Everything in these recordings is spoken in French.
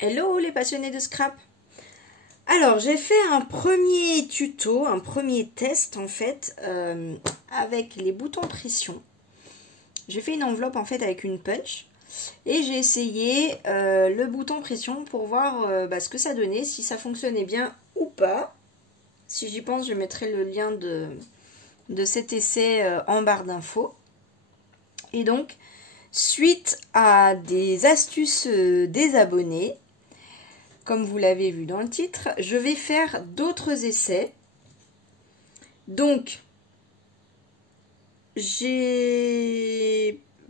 Hello les passionnés de scrap. Alors j'ai fait un premier tuto, un premier test en fait avec les boutons pression. J'ai fait une enveloppe en fait avec une punch et j'ai essayé le bouton pression pour voir ce que ça donnait, si ça fonctionnait bien ou pas. Si j'y pense, je mettrai le lien de cet essai en barre d'infos. Et donc, suite à des astuces des abonnés, comme vous l'avez vu dans le titre, je vais faire d'autres essais. Donc,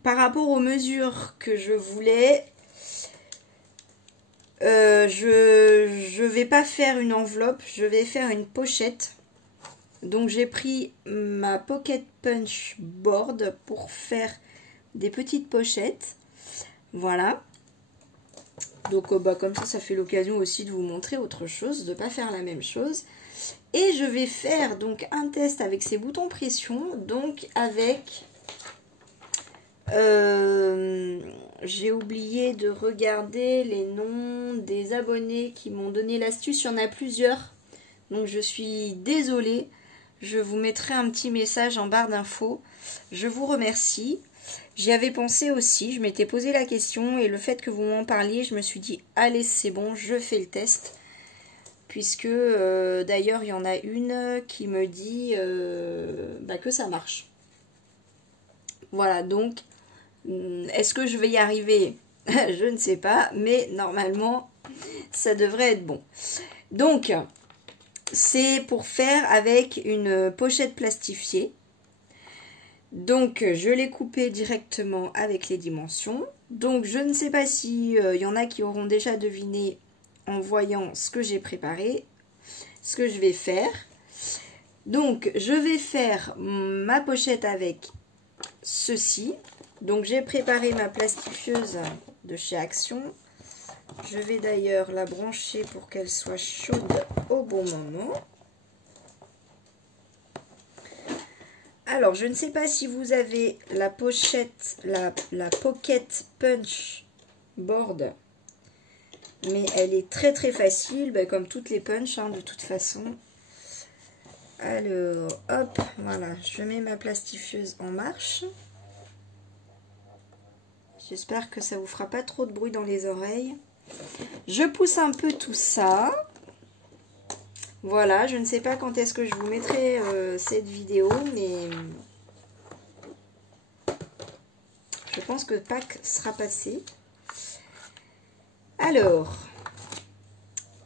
par rapport aux mesures que je voulais, je vais pas faire une enveloppe, je vais faire une pochette. Donc j'ai pris ma Pocket Punch Board pour faire des petites pochettes. Voilà. Donc comme ça fait l'occasion aussi de vous montrer autre chose, de ne pas faire la même chose. Et je vais faire donc un test avec ces boutons pression, donc avec... j'ai oublié de regarder les noms des abonnés qui m'ont donné l'astuce, il y en a plusieurs. Donc je suis désolée, je vous mettrai un petit message en barre d'infos. Je vous remercie. J'y avais pensé aussi, je m'étais posé la question et le fait que vous m'en parliez, je me suis dit allez c'est bon, je fais le test. Puisque d'ailleurs il y en a une qui me dit que ça marche. Voilà, donc est-ce que je vais y arriver? Je ne sais pas, mais normalement ça devrait être bon. Donc c'est pour faire avec une pochette plastifiée. Donc je l'ai coupé directement avec les dimensions. Donc je ne sais pas si y en a qui auront déjà deviné en voyant ce que j'ai préparé, ce que je vais faire. Donc je vais faire ma pochette avec ceci. Donc j'ai préparé ma plastifieuse de chez Action. Je vais d'ailleurs la brancher pour qu'elle soit chaude au bon moment. Alors, je ne sais pas si vous avez la pochette, la Pocket Punch Board, mais elle est très très facile, comme toutes les punch de toute façon. Alors, hop, voilà, je mets ma plastifieuse en marche. J'espère que ça vous fera pas trop de bruit dans les oreilles. Je pousse un peu tout ça. Voilà, je ne sais pas quand est-ce que je vous mettrai cette vidéo, mais je pense que Pâques sera passé. Alors,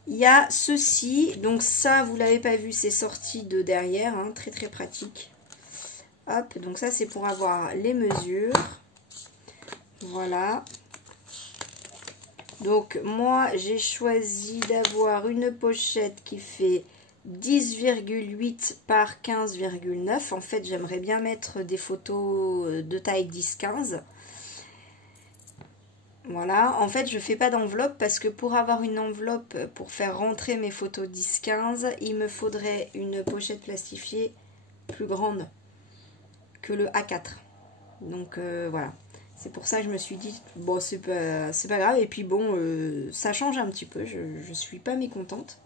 il y a ceci, donc ça, vous l'avez pas vu, c'est sorti de derrière, très très pratique. Hop, donc ça c'est pour avoir les mesures. Voilà. Donc moi j'ai choisi d'avoir une pochette qui fait 10,8 par 15,9. En fait j'aimerais bien mettre des photos de taille 10-15. Voilà, en fait je fais pas d'enveloppe parce que pour avoir une enveloppe pour faire rentrer mes photos 10-15, il me faudrait une pochette plastifiée plus grande que le A4. Donc voilà. C'est pour ça que je me suis dit, bon, c'est pas grave. Et puis bon, ça change un petit peu. Je suis pas mécontente.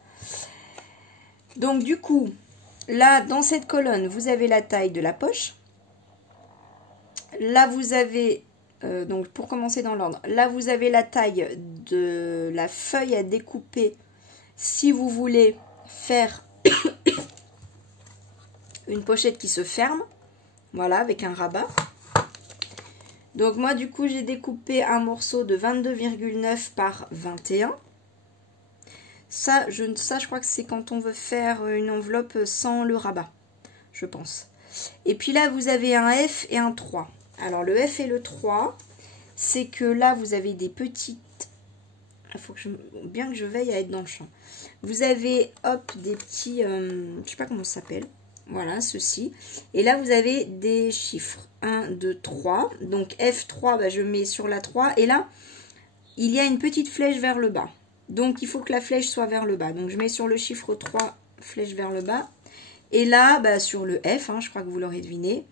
Donc du coup, là, dans cette colonne, vous avez la taille de la poche. Là, vous avez, donc pour commencer dans l'ordre, là, vous avez la taille de la feuille à découper si vous voulez faire une pochette qui se ferme. Voilà, avec un rabat. Donc moi du coup j'ai découpé un morceau de 22,9 par 21. Ça je crois que c'est quand on veut faire une enveloppe sans le rabat, je pense. Et puis là vous avez un F et un 3. Alors le F et le 3, c'est que là vous avez des petites... Il faut que bien que je veille à être dans le champ. Vous avez hop des petits... je sais pas comment ça s'appelle. Voilà, ceci. Et là, vous avez des chiffres. 1, 2, 3. Donc, F3, je mets sur la 3. Et là, il y a une petite flèche vers le bas. Donc, il faut que la flèche soit vers le bas. Donc, je mets sur le chiffre 3, flèche vers le bas. Et là, sur le F, je crois que vous l'aurez deviné.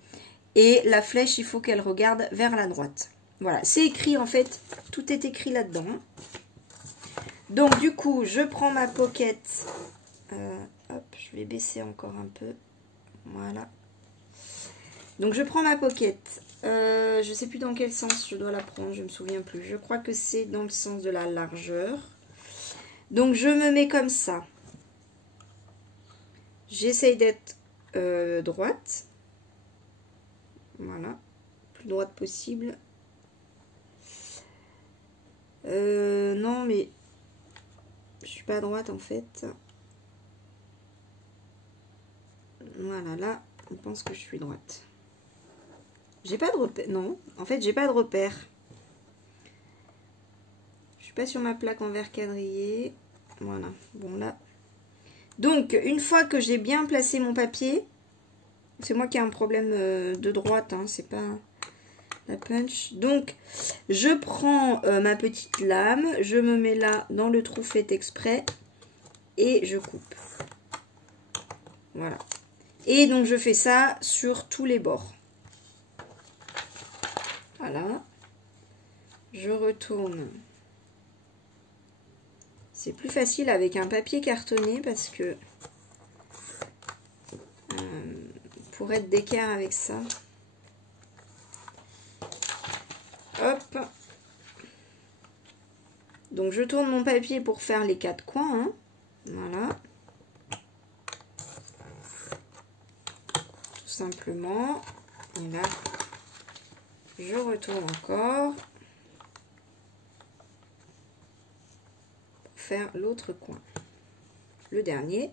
Et la flèche, il faut qu'elle regarde vers la droite. Voilà, c'est écrit en fait. Tout est écrit là-dedans. Donc du coup, je prends ma pocket. Hop, je vais baisser encore un peu. Voilà. Donc je prends ma pocket. Je sais plus dans quel sens je dois la prendre, je me souviens plus. Je crois que c'est dans le sens de la largeur. Donc je me mets comme ça. J'essaye d'être droite. Voilà. Plus droite possible. Non mais je suis pas droite en fait. Voilà, là, on pense que je suis droite. J'ai pas de repère. Non, en fait, j'ai pas de repère. Je suis pas sur ma plaque en verre quadrillé. Voilà, bon là. Donc, une fois que j'ai bien placé mon papier, c'est moi qui ai un problème de droite, hein, c'est pas la punch. Donc, je prends ma petite lame, je me mets là dans le trou fait exprès et je coupe. Voilà. Et donc, je fais ça sur tous les bords. Voilà. Je retourne. C'est plus facile avec un papier cartonné parce que pour être d'équerre avec ça. Hop. Donc je tourne mon papier pour faire les 4 coins. Hein. Voilà. Tout simplement. Et là, je retourne encore. Pour faire l'autre coin. Le dernier.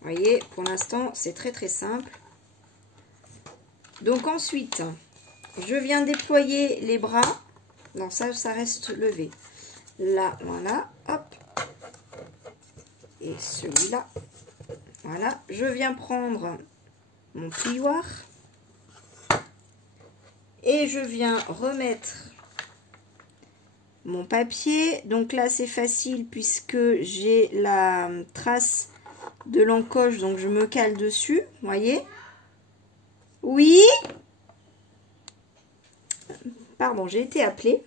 Vous voyez, pour l'instant, c'est très très simple. Donc ensuite, je viens déployer les bras. Non, ça reste levé. Là, voilà, hop. Et celui-là. Voilà, je viens prendre mon plioir. Et je viens remettre mon papier. Donc là, c'est facile puisque j'ai la trace de l'encoche. Donc, je me cale dessus, vous voyez. Oui. Pardon, j'ai été appelée.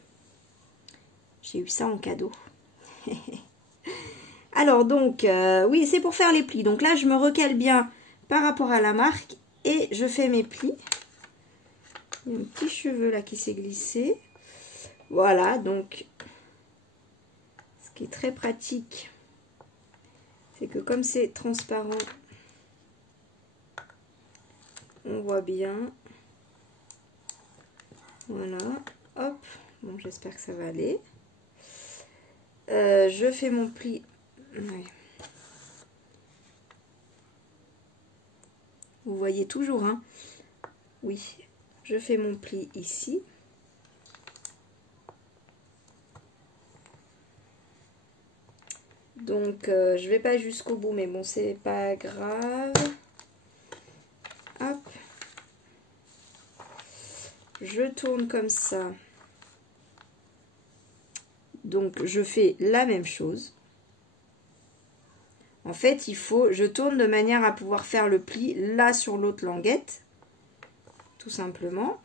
J'ai eu ça en cadeau. Alors, donc, oui, c'est pour faire les plis. Donc là, je me recale bien par rapport à la marque et je fais mes plis. Il y a un petit cheveu là qui s'est glissé. Voilà, donc, ce qui est très pratique, c'est que comme c'est transparent, on voit bien. Voilà, hop, bon, j'espère que ça va aller. Je fais mon pli. Ouais. Vous voyez toujours, hein? Oui, je fais mon pli ici. Donc, je vais pas jusqu'au bout, mais bon, c'est pas grave. Hop. Je tourne comme ça. Donc, je fais la même chose. En fait, je tourne de manière à pouvoir faire le pli là sur l'autre languette. Tout simplement.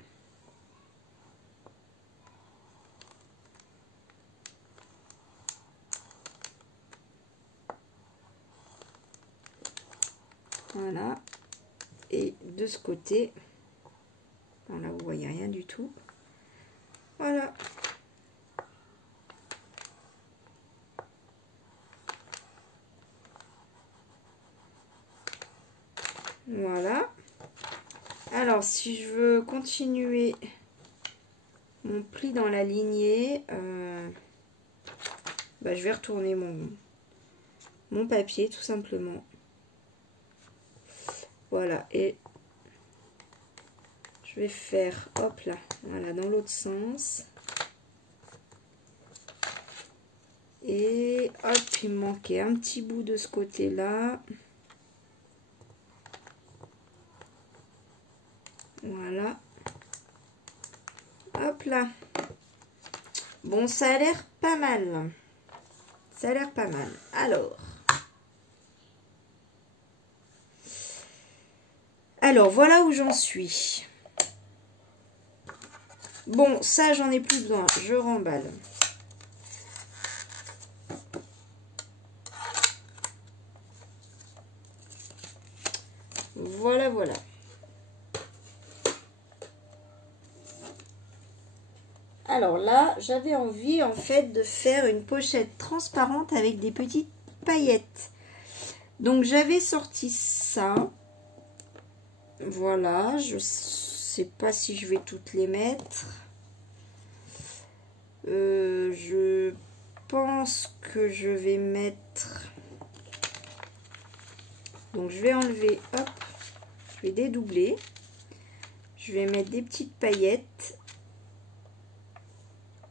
Voilà. Et de ce côté, bon, là vous voyez rien du tout. Voilà. Voilà. Alors, si je veux continuer mon pli dans la lignée, je vais retourner mon papier tout simplement. Voilà, et je vais faire, hop là, voilà, dans l'autre sens. Et hop, il me manquait un petit bout de ce côté-là. Voilà. Hop là. Bon, ça a l'air pas mal. Ça a l'air pas mal. Alors, voilà où j'en suis. Bon, ça, j'en ai plus besoin. Je remballe. Voilà, voilà. Alors là, j'avais envie en fait de faire une pochette transparente avec des petites paillettes. Donc j'avais sorti ça. Voilà, je sais pas si je vais toutes les mettre. Je pense que je vais mettre... Donc je vais enlever, hop, je vais dédoubler. Je vais mettre des petites paillettes.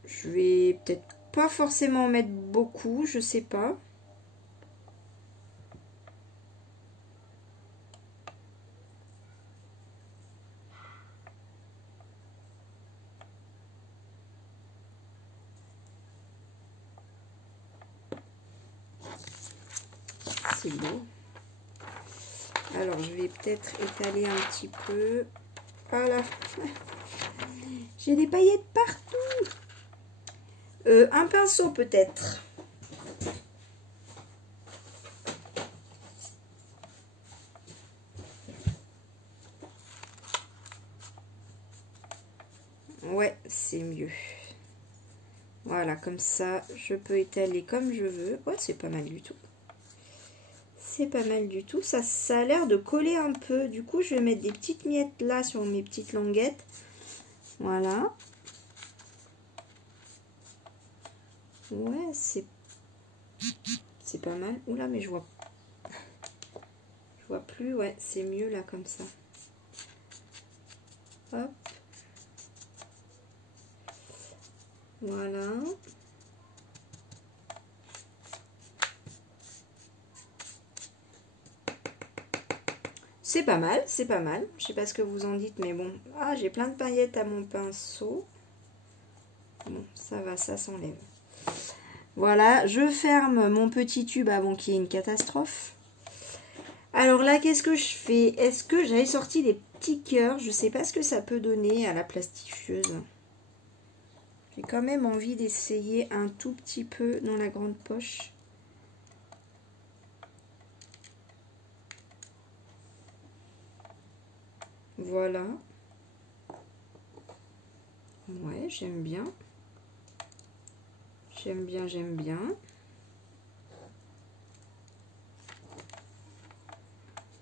Je vais peut-être pas forcément en mettre beaucoup, je sais pas. C'est beau. Alors je vais peut-être étaler un petit peu. Voilà. J'ai des paillettes partout. Un pinceau peut-être. Ouais, c'est mieux. Voilà, comme ça, je peux étaler comme je veux. Ouais, c'est pas mal du tout. C'est pas mal du tout. Ça a l'air de coller un peu. Du coup, je vais mettre des petites miettes là sur mes petites languettes. Voilà. Ouais, c'est pas mal. Oula, mais je vois plus. Ouais, c'est mieux là comme ça. Hop. Voilà. C'est pas mal, c'est pas mal. Je sais pas ce que vous en dites, mais bon. Ah, j'ai plein de paillettes à mon pinceau. Bon, ça va, ça s'enlève. Voilà, je ferme mon petit tube avant qu'il y ait une catastrophe. Alors là, qu'est-ce que je fais? Est-ce que j'avais sorti des petits cœurs? Je sais pas ce que ça peut donner à la plastifieuse. J'ai quand même envie d'essayer un tout petit peu dans la grande poche. Voilà. Ouais, j'aime bien. J'aime bien, j'aime bien.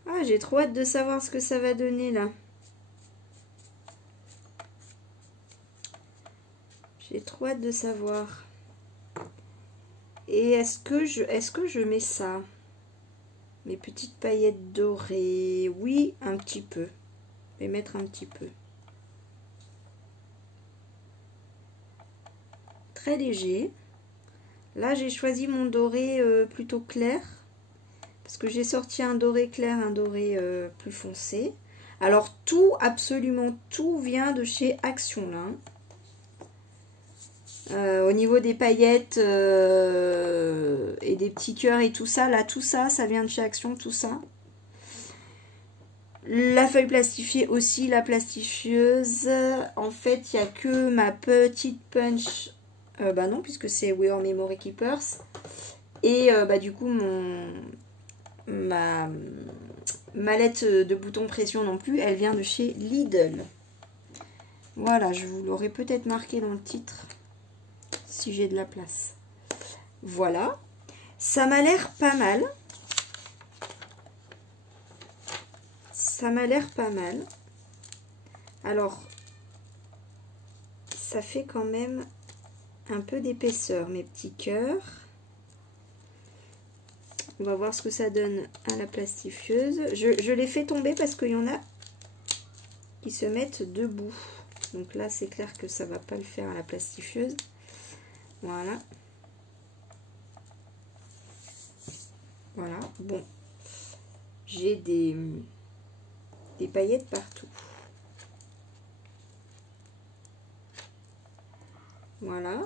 Ah, j'ai trop hâte de savoir ce que ça va donner là. J'ai trop hâte de savoir. Et est-ce que je mets ça? Mes petites paillettes dorées. Oui, un petit peu. Je vais mettre un petit peu. Très léger. Là, j'ai choisi mon doré plutôt clair. Parce que j'ai sorti un doré clair, un doré plus foncé. Alors, tout, absolument tout vient de chez Action, là. Au niveau des paillettes et des petits cœurs et tout ça, là, tout ça, ça vient de chez Action, tout ça. La feuille plastifiée aussi, la plastifieuse. En fait, il n'y a que ma petite punch. Bah non, puisque c'est We Are Memory Keepers. Et bah du coup, ma mallette de bouton pression non plus, elle vient de chez Lidl. Voilà, je vous l'aurais peut-être marqué dans le titre, si j'ai de la place. Voilà, ça m'a l'air pas mal. Ça m'a l'air pas mal. Alors, ça fait quand même un peu d'épaisseur, mes petits cœurs. On va voir ce que ça donne à la plastifieuse. Je les fais tomber parce qu'il y en a qui se mettent debout. Donc là, c'est clair que ça ne va pas le faire à la plastifieuse. Voilà. Voilà. Bon. J'ai des paillettes partout. Voilà.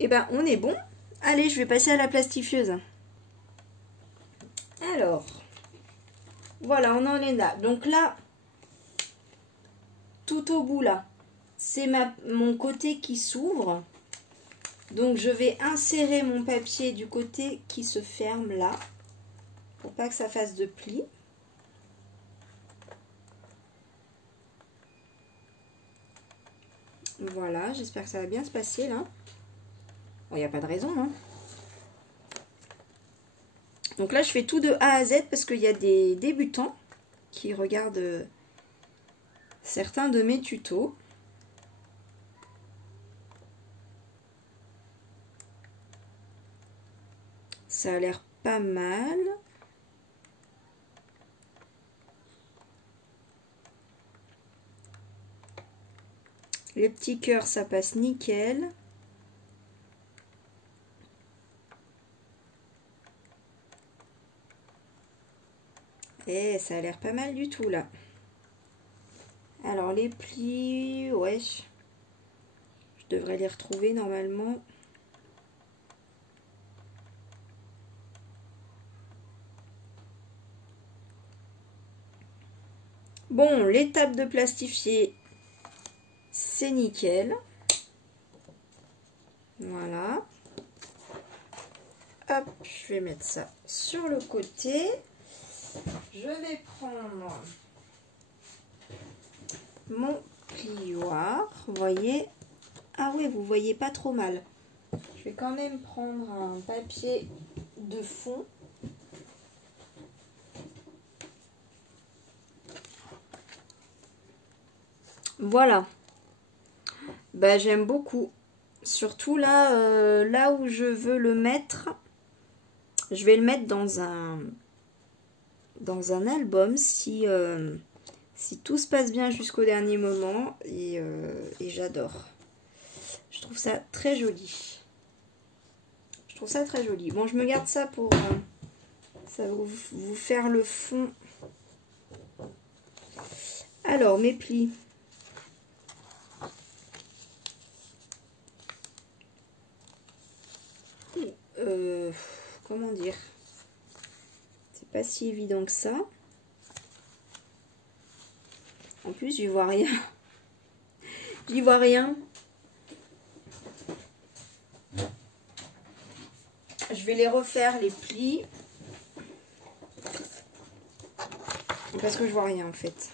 Et ben, on est bon. Allez, je vais passer à la plastifieuse. Alors, voilà, on en est là. Donc là, tout au bout là, c'est mon côté qui s'ouvre. Donc je vais insérer mon papier du côté qui se ferme là, pour pas que ça fasse de plis. Voilà, j'espère que ça va bien se passer là. Bon, il n'y a pas de raison, hein. Donc là, je fais tout de A à Z parce qu'il y a des débutants qui regardent certains de mes tutos. Ça a l'air pas mal. Les petits cœurs, ça passe nickel. Et ça a l'air pas mal du tout là. Alors les plis, ouais, je devrais les retrouver normalement. Bon, l'étape de plastifier, c'est nickel. Voilà. Hop, je vais mettre ça sur le côté. Je vais prendre mon plioir. Vous voyez? Ah oui, vous voyez pas trop mal. Je vais quand même prendre un papier de fond. Voilà. Bah, j'aime beaucoup. Surtout là, là où je veux le mettre, je vais le mettre dans un album si tout se passe bien jusqu'au dernier moment. Et j'adore. Je trouve ça très joli. Je trouve ça très joli. Bon, je me garde ça pour ça va vous faire le fond. Alors, mes plis. Comment dire? C'est pas si évident que ça. En plus, j'y vois rien. J'y vois rien. Je vais les refaire, les plis. Parce que je vois rien en fait.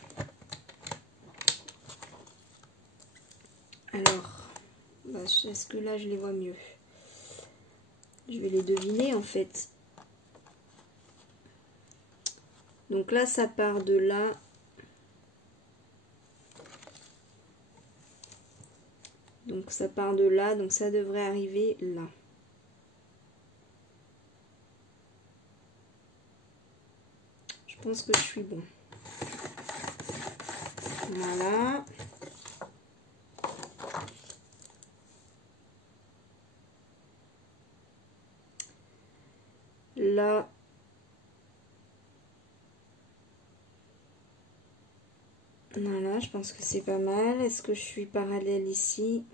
Alors, bah, est-ce que là je les vois mieux? Je vais les deviner en fait. Donc là, ça part de là. Donc ça part de là, donc ça devrait arriver là. Je pense que je suis bon. Voilà. Là. Voilà, je pense que c'est pas mal. Est-ce que je suis parallèle ici?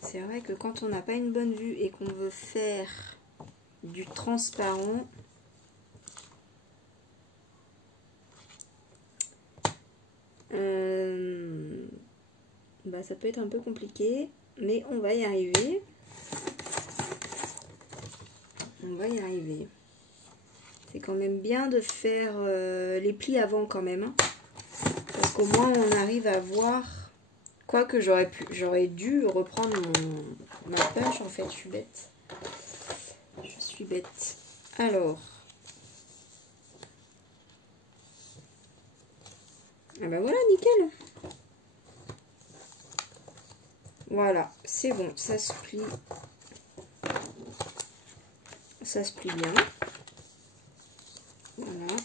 C'est vrai que quand on n'a pas une bonne vue et qu'on veut faire du transparent, bah, ça peut être un peu compliqué, mais on va y arriver. On va y arriver. C'est quand même bien de faire les plis avant quand même, hein, parce qu'au moins on arrive à voir. Quoique j'aurais dû reprendre ma punch, en fait, je suis bête. Je suis bête. Alors. Ah bah voilà, nickel. Voilà, c'est bon, ça se plie. Ça se plie bien. Voilà.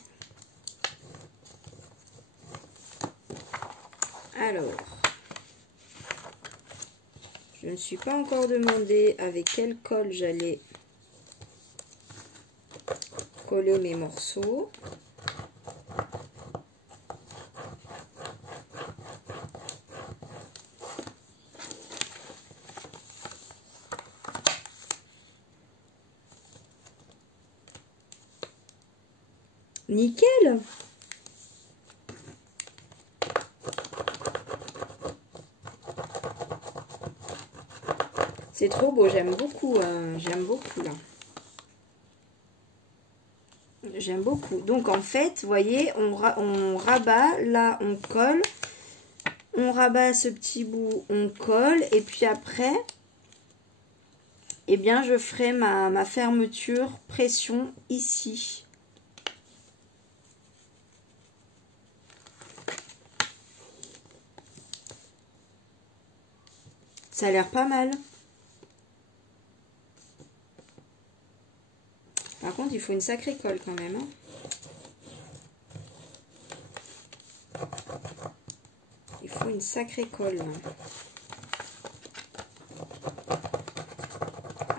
Alors. Je ne me suis pas encore demandé avec quelle colle j'allais coller mes morceaux. Nickel. C'est trop beau, j'aime beaucoup là. J'aime beaucoup. Donc en fait, vous voyez, on rabat, là on colle. On rabat ce petit bout, on colle. Et puis après, eh bien je ferai ma fermeture pression ici. Ça a l'air pas mal. Par contre, il faut une sacrée colle quand même. Hein. Il faut une sacrée colle.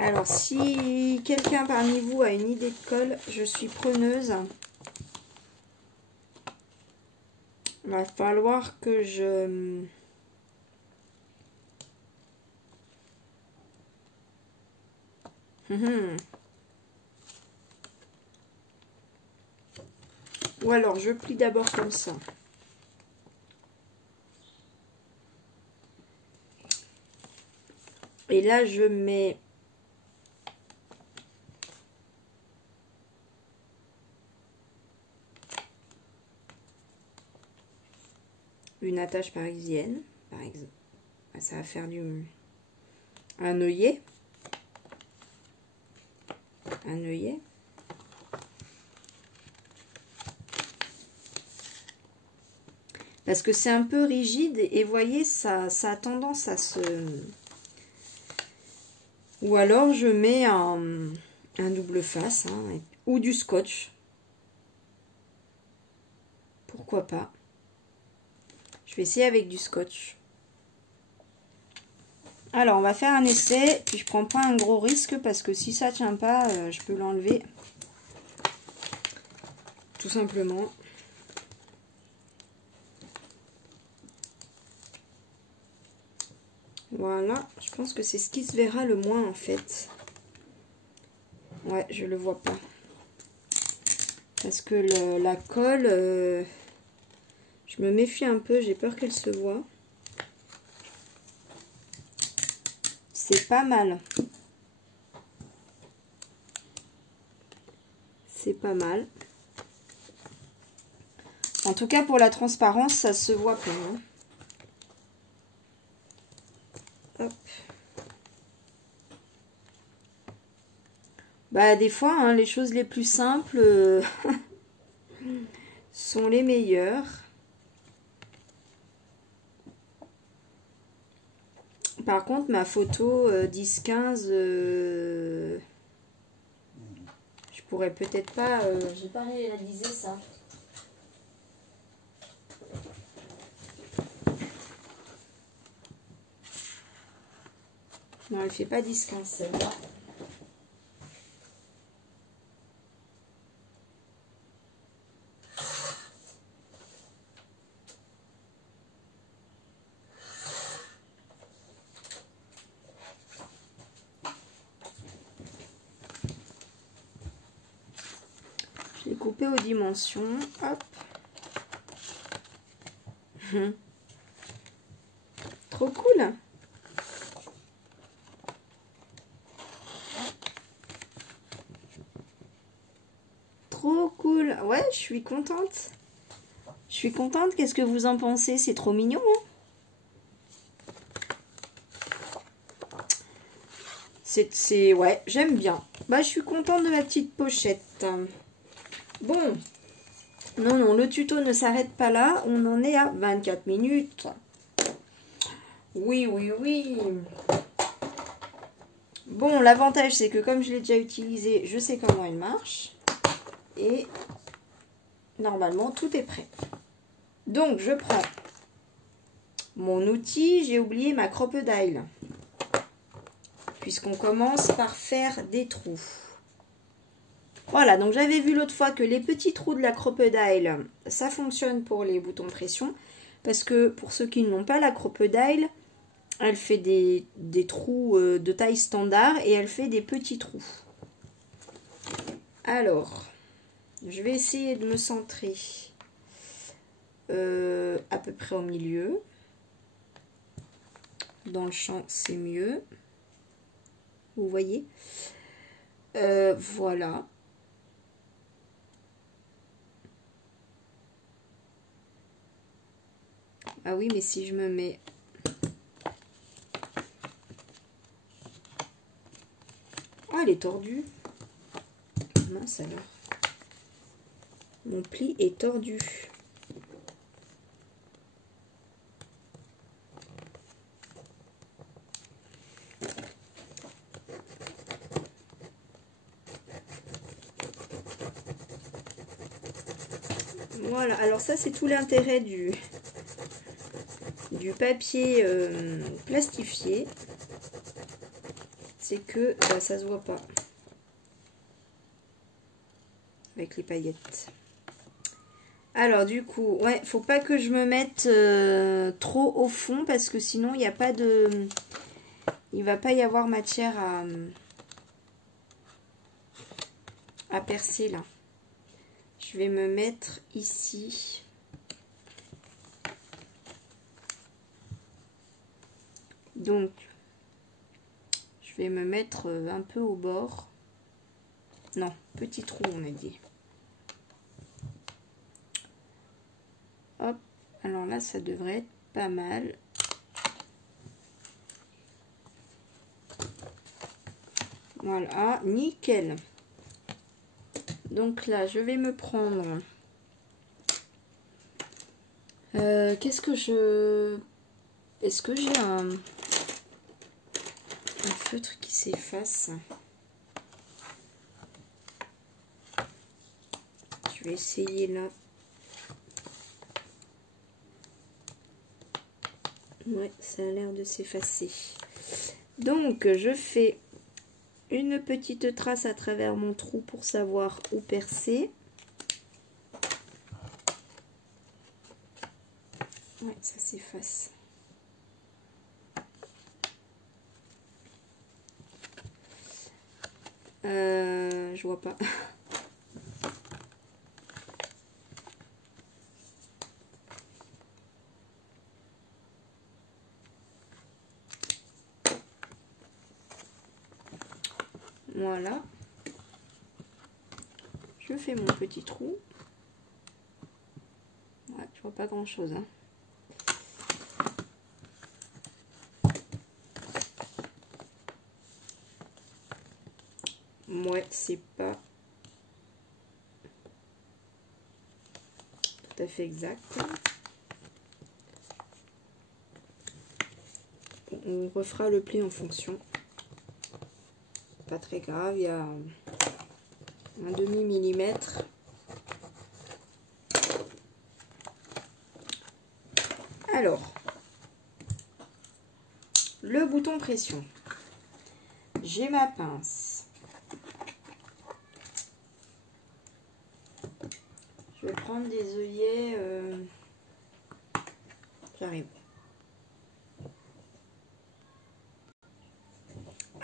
Alors, si quelqu'un parmi vous a une idée de colle, je suis preneuse. Il va falloir que je... Ou alors, je plie d'abord comme ça. Et là, je mets... une attache parisienne, par exemple. Ça va faire un œillet. Un œillet. Parce que c'est un peu rigide et voyez, ça a tendance à se... Ou alors je mets un double face hein, ou du scotch. Pourquoi pas. Je vais essayer avec du scotch. Alors, on va faire un essai. Puis je prends pas un gros risque parce que si ça tient pas, je peux l'enlever. Tout simplement. Voilà. Je pense que c'est ce qui se verra le moins en fait. Ouais, je le vois pas. Parce que la colle, je me méfie un peu. J'ai peur qu'elle se voie. C'est pas mal. C'est pas mal. En tout cas, pour la transparence, ça se voit pas. Hein. Hop. Bah, des fois, hein, les choses les plus simples sont les meilleures. Par contre, ma photo 10-15, je pourrais peut-être pas... j'ai pas réalisé ça. Non, elle fait pas 10-15 celle-là. Je l'ai coupé aux dimensions. Hop. Trop cool. Trop cool. Ouais, je suis contente. Je suis contente. Qu'est-ce que vous en pensez? C'est trop mignon, hein? Ouais, j'aime bien. Bah, je suis contente de ma petite pochette. Bon. Non, le tuto ne s'arrête pas là. On en est à 24 minutes. Oui. Bon, l'avantage, c'est que comme je l'ai déjà utilisé, je sais comment elle marche. Et normalement, tout est prêt. Donc, je prends mon outil. J'ai oublié ma crocodile. Puisqu'on commence par faire des trous. Voilà, donc j'avais vu l'autre fois que les petits trous de la crocodile, ça fonctionne pour les boutons pression. Parce que pour ceux qui n'ont pas la crocodile, elle fait des trous de taille standard et elle fait des petits trous. Alors, Je vais essayer de me centrer à peu près au milieu. Dans le champ, c'est mieux. Vous voyez, voilà. Ah oui, mais si je me mets... Ah, elle est tordue. Mince alors. Mon pli est tordu. Voilà, alors ça c'est tout l'intérêt du papier plastifié, c'est que bah, ça se voit pas avec les paillettes. Alors du coup, ouais, faut pas que je me mette trop au fond parce que sinon il n'y a pas de... Il va pas y avoir matière à percer là. Je vais me mettre ici. Donc, je vais me mettre un peu au bord. Non, petit trou on a dit. Hop, alors là ça devrait être pas mal. Voilà, nickel. Donc là, je vais me prendre... qu'est-ce que je... Est-ce que j'ai un feutre qui s'efface? Je vais essayer là. Ouais, ça a l'air de s'effacer. Donc, je fais une petite trace à travers mon trou pour savoir où percer. Ouais, ça s'efface. Je vois pas. Voilà. Je fais mon petit trou. Ouais, je vois pas grand chose. Hein. Ouais, c'est pas tout à fait exact. On refera le pli en fonction. Pas très grave, il y a un demi-millimètre. Alors, le bouton pression. J'ai ma pince. Je vais prendre des œillets. J'arrive.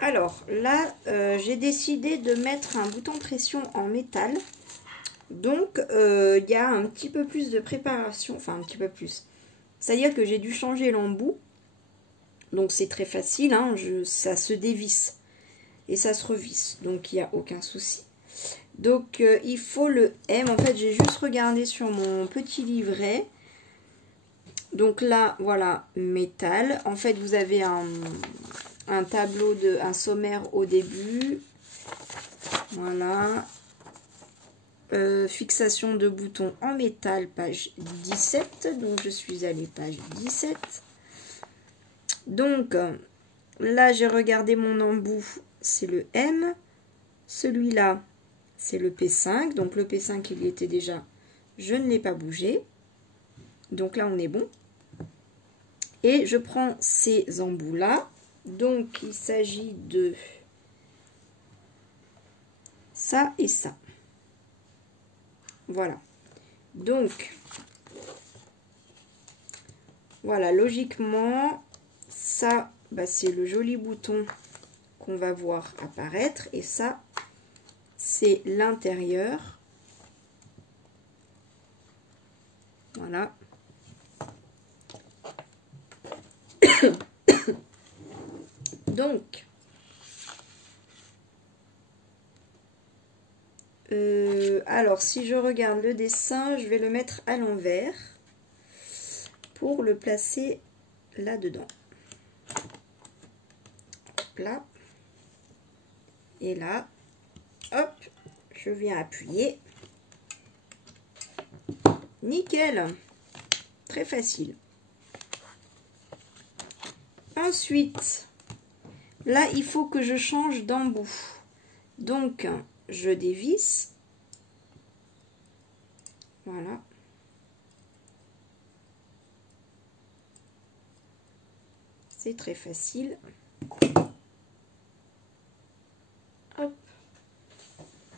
Alors là, j'ai décidé de mettre un bouton de pression en métal. Donc, il y a un petit peu plus de préparation. Enfin, un petit peu plus. C'est-à-dire que j'ai dû changer l'embout. Donc, c'est très facile. Hein, ça se dévisse. Et ça se revisse. Donc, il n'y a aucun souci. Donc, il faut le M. En fait, j'ai juste regardé sur mon petit livret. Donc là, voilà, métal. En fait, vous avez un tableau, un sommaire au début. Voilà. Fixation de boutons en métal, page 17. Donc, je suis allée page 17. Donc, là, j'ai regardé mon embout. C'est le M. Celui-là, c'est le P5. Donc, le P5, il y était déjà. Je ne l'ai pas bougé. Donc là, on est bon. Et je prends ces embouts-là. Donc, il s'agit de ça et ça. Voilà. Donc, voilà, logiquement, ça, bah, c'est le joli bouton qu'on va voir apparaître. Et ça, c'est l'intérieur. Voilà. Donc, alors si je regarde le dessin, je vais le mettre à l'envers pour le placer là-dedans. Là. Et là, hop, je viens appuyer. Nickel. Très facile. Ensuite, là, il faut que je change d'embout. Donc, je dévisse. Voilà. C'est très facile. Hop.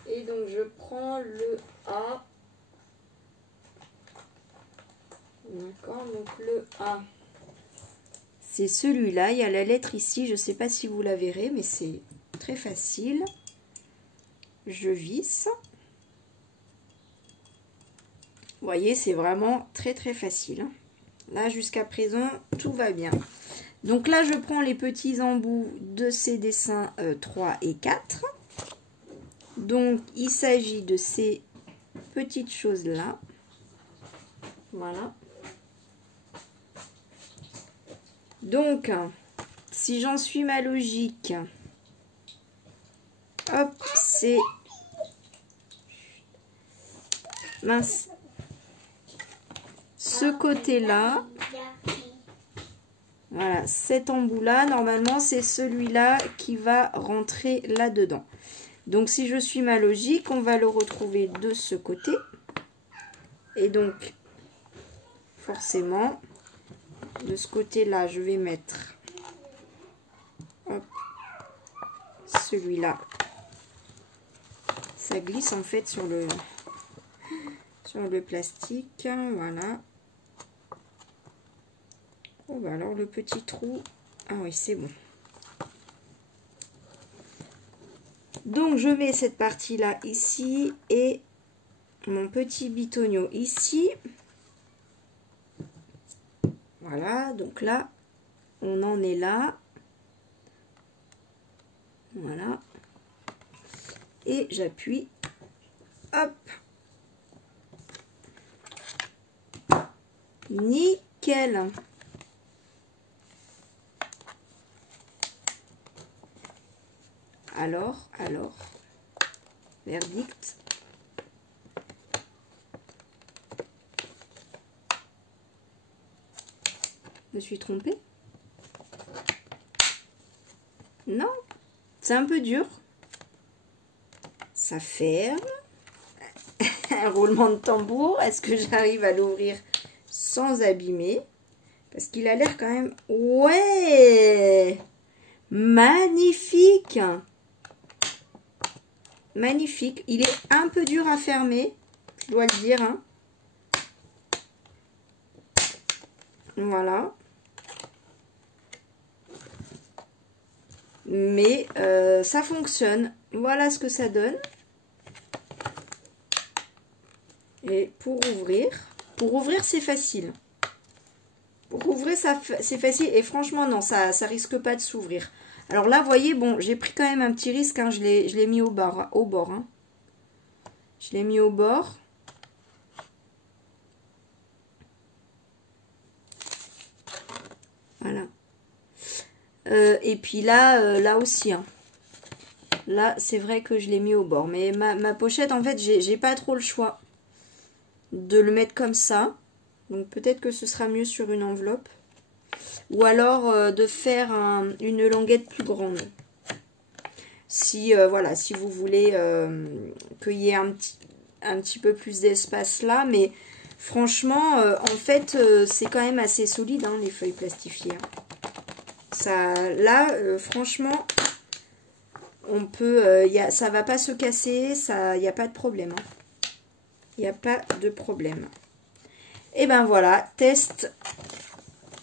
Et donc, je prends le A. D'accord, donc le A. C'est celui-là, il y a la lettre ici, je ne sais pas si vous la verrez, mais c'est très facile. Je visse. Vous voyez, c'est vraiment très très facile. Là, jusqu'à présent, tout va bien. Donc là, je prends les petits embouts de ces dessins 3 et 4. Donc, il s'agit de ces petites choses-là. Voilà. Donc, si j'en suis ma logique, hop, c'est... Mince. Ce côté-là, voilà, cet embout-là, normalement, c'est celui-là qui va rentrer là-dedans. Donc, si je suis ma logique, on va le retrouver de ce côté. Et donc, forcément, de ce côté-là, je vais mettre celui-là. Ça glisse en fait sur le plastique. Voilà. Oh, bah alors le petit trou. Ah oui, c'est bon. Donc, je mets cette partie-là ici et mon petit bitonio ici. Voilà, donc là, on en est là. Voilà. Et j'appuie. Hop. Nickel. Alors, verdict. Je me suis trompée? Non, c'est un peu dur. Ça ferme. Un roulement de tambour. Est-ce que j'arrive à l'ouvrir sans abîmer? Parce qu'il a l'air quand même... Ouais! Magnifique! Magnifique. Il est un peu dur à fermer, je dois le dire. Hein. Voilà. Mais ça fonctionne. Voilà ce que ça donne. Et pour ouvrir c'est facile. Pour ouvrir c'est facile et franchement non, ça risque pas de s'ouvrir. Alors là, vous voyez, bon, j'ai pris quand même un petit risque, hein, je l'ai mis au bord. Hein. Je l'ai mis au bord. Voilà. Et puis là, là aussi. Hein. Là, c'est vrai que je l'ai mis au bord. Mais ma pochette, en fait, j'ai pas trop le choix de le mettre comme ça. Donc peut-être que ce sera mieux sur une enveloppe. Ou alors de faire une languette plus grande. Si, voilà, si vous voulez qu'il y ait un petit peu plus d'espace là. Mais franchement, en fait, c'est quand même assez solide, hein, les feuilles plastifiées. Ça, là, franchement, on peut, ça va pas se casser, il n'y a pas de problème. Il n'y a pas de problème. Et ben voilà, test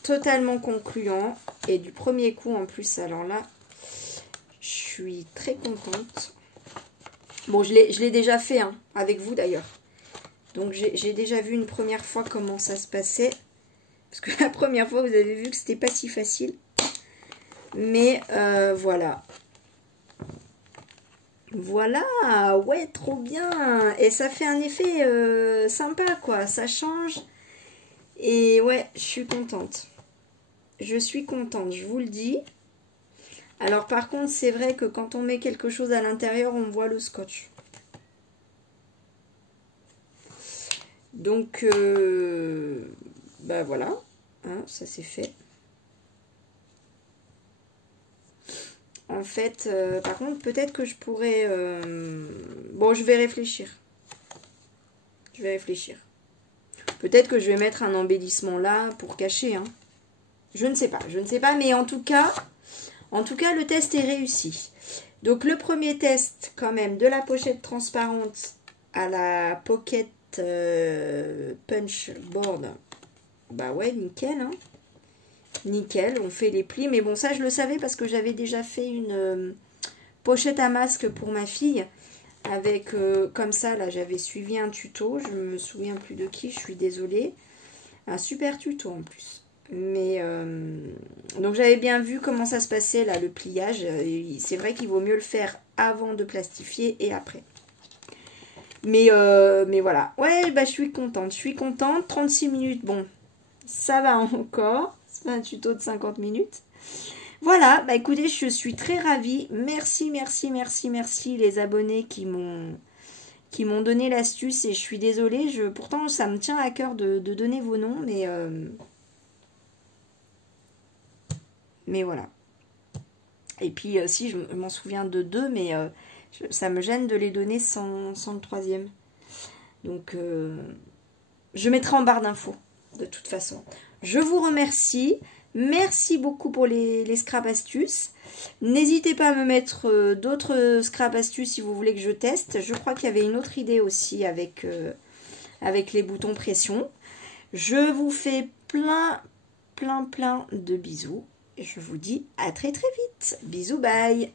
totalement concluant et du premier coup en plus. Alors là, je suis très contente. Bon, je l'ai déjà fait hein, avec vous d'ailleurs. Donc j'ai déjà vu une première fois comment ça se passait. Parce que la première fois, vous avez vu que c'était pas si facile. Mais voilà. Voilà, ouais, trop bien. Et ça fait un effet sympa, quoi. Ça change. Et ouais, je suis contente. Je suis contente, je vous le dis. Alors par contre, c'est vrai que quand on met quelque chose à l'intérieur, on voit le scotch. Donc, bah voilà. Hein, ça c'est fait. En fait, par contre, peut-être que je pourrais... Bon, je vais réfléchir. Je vais réfléchir. Peut-être que je vais mettre un embellissement là pour cacher. Hein. Je ne sais pas, mais en tout cas, le test est réussi. Donc, le premier test, quand même, de la pochette transparente à la Pocket Punch Board. Bah ouais, nickel, hein. Nickel, on fait les plis. Mais bon, ça, je le savais parce que j'avais déjà fait une pochette à masque pour ma fille. Avec, comme ça, là, j'avais suivi un tuto. Je me souviens plus de qui, je suis désolée. Un super tuto, en plus. Mais, donc, j'avais bien vu comment ça se passait, là, le pliage. C'est vrai qu'il vaut mieux le faire avant de plastifier et après. Mais voilà. Ouais, bah, je suis contente. 36 minutes, bon, ça va encore. C'est un tuto de 50 minutes. Voilà, bah écoutez, je suis très ravie. Merci les abonnés qui m'ont donné l'astuce. Et je suis désolée, pourtant ça me tient à cœur de donner vos noms, mais voilà. Et puis si, je m'en souviens de 2, mais ça me gêne de les donner sans le 3e. Donc je mettrai en barre d'infos, de toute façon. Je vous remercie. Merci beaucoup pour les scrap astuces. N'hésitez pas à me mettre d'autres scrap astuces si vous voulez que je teste. Je crois qu'il y avait une autre idée aussi avec les boutons pression. Je vous fais plein de bisous. Et je vous dis à très vite. Bisous, bye.